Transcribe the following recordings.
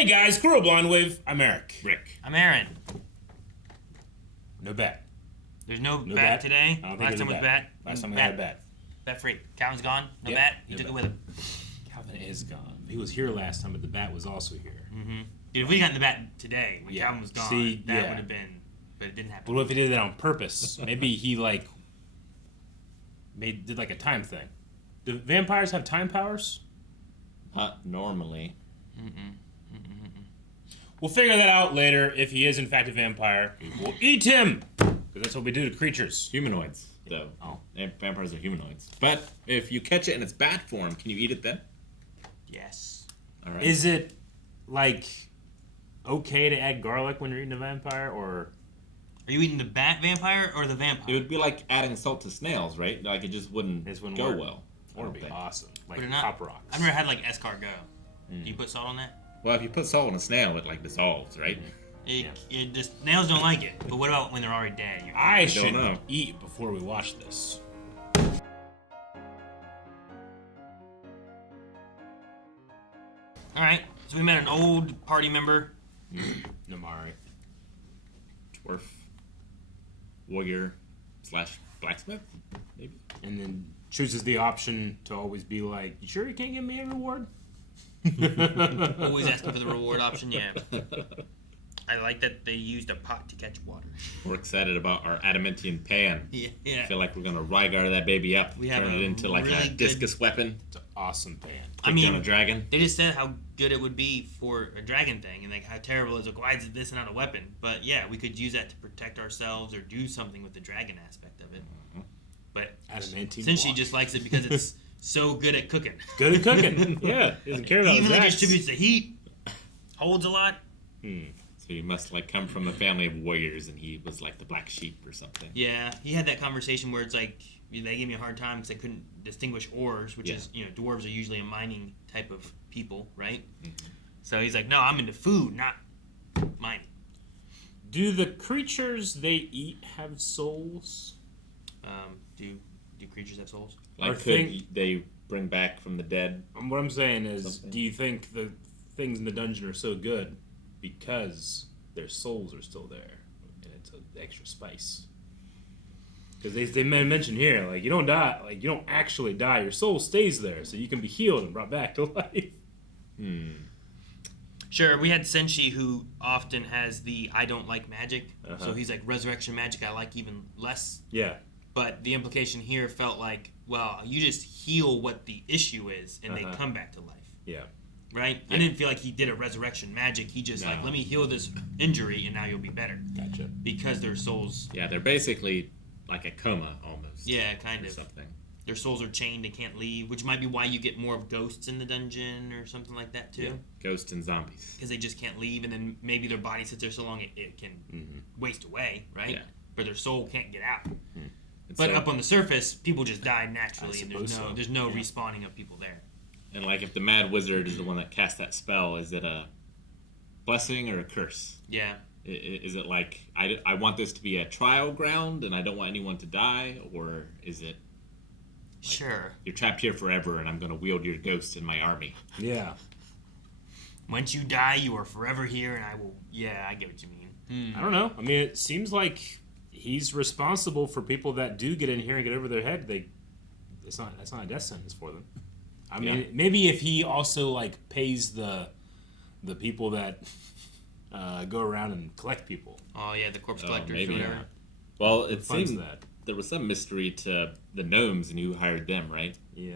Hey guys, Squirrel Blonde Wave. I'm Eric. Rick. I'm Aaron. No bet. There's no No bat bet? today. I don't think Last there's time a was bet. bat. Last time we bat. had a bet. Bet free. Calvin's gone. No Yep, bat. He no took bet. it with him. Calvin is gone. He was here last time, but the bat was also here. Mm-hmm. Dude, if we got in the bat today when Yeah. Calvin was gone, See, that yeah. would have been. But it didn't happen. But what if he did that on purpose? Maybe he did like a time thing. Do vampires have time powers? Not normally. We'll figure that out later. If he is in fact a vampire, we'll eat him. Because that's what we do to creatures. Humanoids, though. Oh. Vampires are humanoids. But if you catch it in its bat form, can you eat it then? Yes. All right. Is it like okay to add garlic when you're eating a vampire, or? Are you eating the bat vampire or the vampire? It would be like adding salt to snails, right? Like it just wouldn't, go work. well. Or it'd be awesome. Like Would it not? pop rocks. I've never had like escargot. Do you put salt on that? Well, if you put salt on a snail, it like dissolves, right? It just snails don't like it. But what about when they're already dead? I don't should know. eat before we watch this. All right. So we met an old party member. Namari. Dwarf, warrior, / blacksmith, maybe. And then chooses the option to always be like, you sure you can't give me a reward? Always asking for the reward option. Yeah. I like that they used a pot to catch water. We're excited about our Adamantium Pan. Yeah. I feel like we're gonna Rygar that baby up. We have turn it a into like really a discus weapon. It's an awesome pan. I Take down mean, a dragon. they just said how good it would be for a dragon thing, and like how terrible it is. Like, why is this not a weapon? But yeah, we could use that to protect ourselves or do something with the dragon aspect of it. But Adamantium since she block. just likes it because it's so good at cooking, Good at cooking. Yeah, doesn't care about evenly his distributes the heat, holds a lot. So he must like come from a family of warriors, and he was like the black sheep or something. Yeah, he had that conversation where it's like they gave me a hard time because I couldn't distinguish ores, which is dwarves are usually a mining type of people, right? So he's like, no, I'm into food, not mining. Do the creatures they eat have souls? Do creatures have souls? Like Or could think- they bring back from the dead? What I'm saying is, Something. do you think the things in the dungeon are so good because their souls are still there, and it's an extra spice? Because they mention here, like, you don't die, like, you don't actually die. Your soul stays there, so you can be healed and brought back to life. Sure, we had Senshi who often has the I don't like magic, Uh-huh. so he's like resurrection magic I like even less. Yeah. But the implication here felt like, well, you just heal what the issue is, and they Uh-huh. come back to life. Yeah. Right? I didn't feel like he did a resurrection magic. He just like, No. let me heal this injury, and now you'll be better. Gotcha. Because their souls, Yeah, they're basically like a coma almost. yeah, kind or of. something. Their souls are chained and can't leave, which might be why you get more of ghosts in the dungeon or something like that too. Yeah. Ghosts and zombies. Because they just can't leave, and then maybe their body sits there so long it can waste away, right? Yeah. But their soul can't get out. And But so- up on the surface, people just die naturally, I and there's suppose so. there's no respawning of people there. And like if the mad wizard is the one that cast that spell, is it a blessing or a curse? Yeah. Is it like I want this to be a trial ground and I don't want anyone to die, or is it Sure. you're trapped here forever and I'm going to wield your ghost in my army? Yeah. Once you die, you are forever here, and I will. Yeah, I get what you mean. I don't know. I mean, it seems like he's responsible for people that do get in here and get over their head. That's not a death sentence for them. I mean, maybe if he also like pays the people that go around and collect people. Oh yeah, the corpse collectors maybe, or whatever. yeah. Well, it funds seemed that. there was some mystery to the gnomes and who hired them, right? Yeah.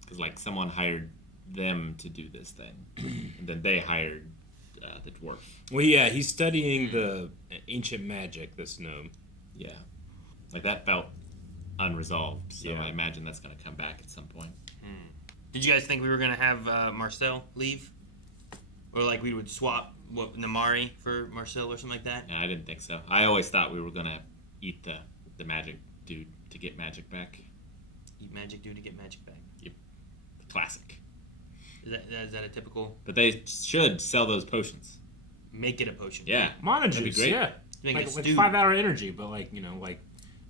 Because like someone hired them to do this thing, and then they hired the dwarf. Well, yeah, he's studying the ancient magic, this gnome. Yeah, like that felt unresolved. So Yeah. I imagine that's going to come back at some point. Did you guys think we were gonna have Marcel leave, or like we would swap Namari for Marcel or something like that? Yeah, I didn't think so. I always thought we were going to eat the magic dude to get magic back. Eat magic dude to get magic back. The classic. Is that a typical? But they should sell those potions. Make it a potion. Yeah. Mana That'd be juice, great. yeah. Make Like it a with stew. 5-hour energy, but like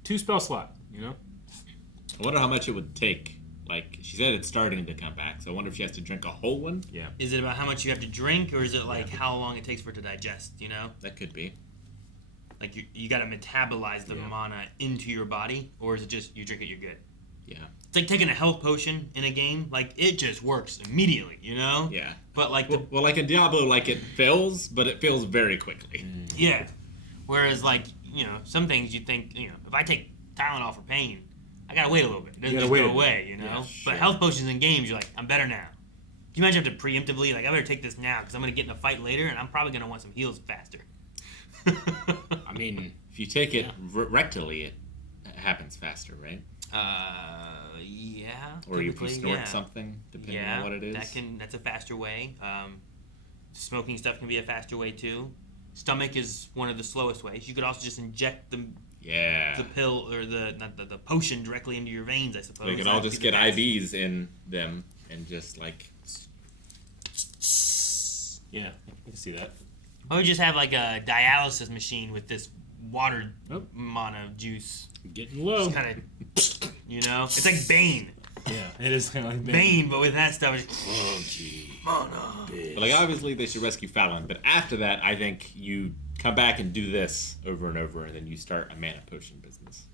2 spell slot, I wonder how much it would take, Like, she said it's starting to come back, so I wonder if she has to drink a whole one. Yeah. Is it about how much you have to drink, or is it like how long it takes for it to digest, you know? That could be. Like, you got to metabolize the mana into your body, or is it just you drink it, you're good? Yeah. It's like taking a health potion in a game. Like, it just works immediately, you know? Yeah. But, like, well, like in Diablo, like, it fills, but it fills very quickly. Yeah. Whereas, like, you know, some things you think, you know, if I take Tylenol for pain, I gotta wait a little bit. It doesn't just go away, you know? Yeah, sure. But health potions in games, you're like, I'm better now. Can you imagine if to preemptively, like, I better take this now because I'm gonna get in a fight later and I'm probably gonna want some heals faster. I mean, if you take it rectally, it happens faster, right? Yeah. Or if you snort something, depending on what it is. That's a faster way. Smoking stuff can be a faster way too. Stomach is one of the slowest ways. You could also just inject the pill or the potion directly into your veins, I suppose. They could all just get IVs in them and just like. Yeah, I can see that. Or we just have like a dialysis machine with this water mana juice. Getting low. It's kind of, you know, it's like Bane. Yeah, it is kind of like Bane, but with that stuff. Oh, gee. But like obviously they should rescue Fallon, but after that I think you come back and do this over and over, and then you start a mana potion business.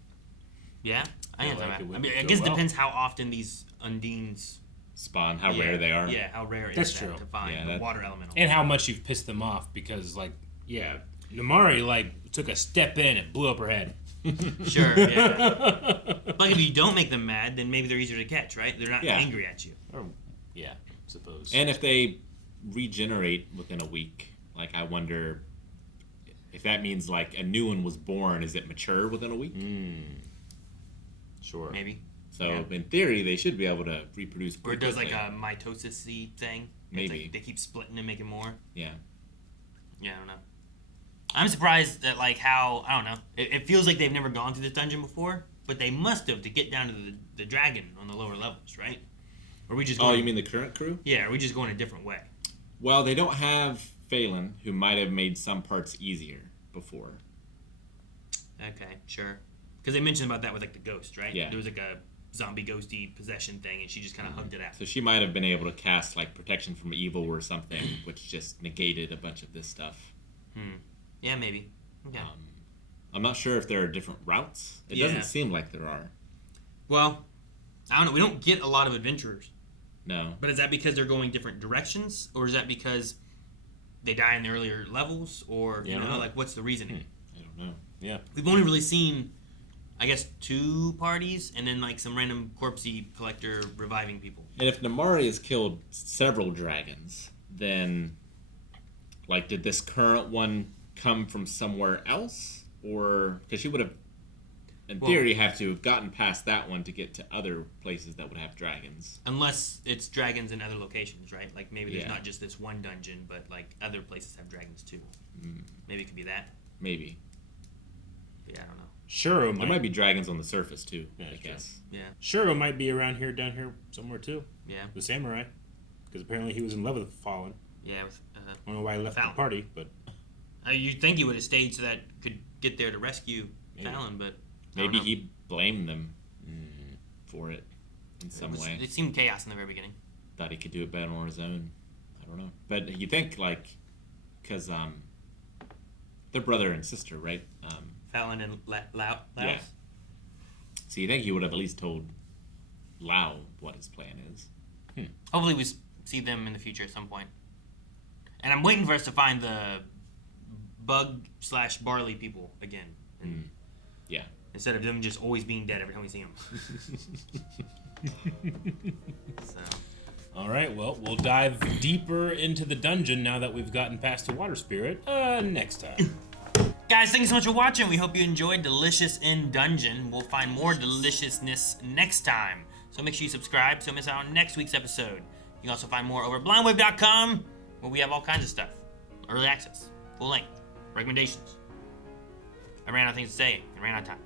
Yeah, I Feel am. like it would I mean, I go guess it well. depends how often these Undines Spawn, how rare they are. Yeah, how rare That's is that true. to find Yeah, the that- water elemental. And how much you've pissed them off because, like, yeah, Namari, like, took a step in and blew up her head. Sure, yeah. Like, if you don't make them mad, then maybe they're easier to catch, right? They're not Yeah. angry at you. Or, yeah, I suppose. And if they regenerate within a week, like I wonder if that means like a new one was born, is it mature within a week? Sure. Maybe. So in theory, they should be able to reproduce. Or it does like quickly. a mitosis-y thing. Maybe. Like they keep splitting and making more. Yeah. Yeah, I don't know. I'm surprised at like how, I don't know. It feels like they've never gone through this dungeon before, but they must have to get down to the dragon on the lower levels, right? Or are we just going, Oh, you mean the current crew? Yeah, are we just going a different way? Well, they don't have Phelan, who might have made some parts easier before. Okay, sure. Because they mentioned about that with like the ghost, right? Yeah. There was like a zombie ghosty possession thing, and she just kind of hugged it out. So she might have been able to cast like protection from evil or something, which just negated a bunch of this stuff. Yeah, maybe. Okay. I'm not sure if there are different routes. It doesn't seem like there are. Well, I don't know. We don't get a lot of adventurers. No. But is that because they're going different directions, or is that because they die in the earlier levels, or you know, like what's the reasoning? I don't know. Yeah. We've only really seen, I guess, 2 parties, and then like some random corpsey collector reviving people. And if Namari has killed several dragons, then like did this current one come from somewhere else? Or because she would have in theory have to have gotten past that one to get to other places that would have dragons. Unless it's dragons in other locations, right? Like maybe there's Yeah. not just this one dungeon, but like other places have dragons too. Maybe it could be that. Maybe. Yeah, I don't know. Shuro There might be dragons on the surface too, Yeah, I that's true. guess. Yeah, Shuro might be around here, down here, somewhere too. yeah, The samurai. Because apparently he was in love with Fallen. yeah. With, I don't know why he left Fallon. the party, but you'd think he would have stayed so that could get there to rescue Maybe. Fallon, but I don't Maybe know. he blamed them for it in some way. It seemed chaos in the very beginning. Thought he could do it better on his own. I don't know. But you think like, because they're brother and sister, right? Fallon and Laos. Yeah. So you think he would have at least told Lao what his plan is? Hopefully we see them in the future at some point. And I'm waiting for us to find the bug/barley people again. And Yeah. instead of them just always being dead every time we see them. So, all right. Well, we'll dive deeper into the dungeon now that we've gotten past the water spirit. Next time. guys, thank you so much for watching. We hope you enjoyed Delicious in Dungeon. We'll find more deliciousness next time. So make sure you subscribe so you don't miss out on next week's episode. You can also find more over at blindwave.com, where we have all kinds of stuff. Early access, full length, recommendations. I ran out of things to say. I ran out of time.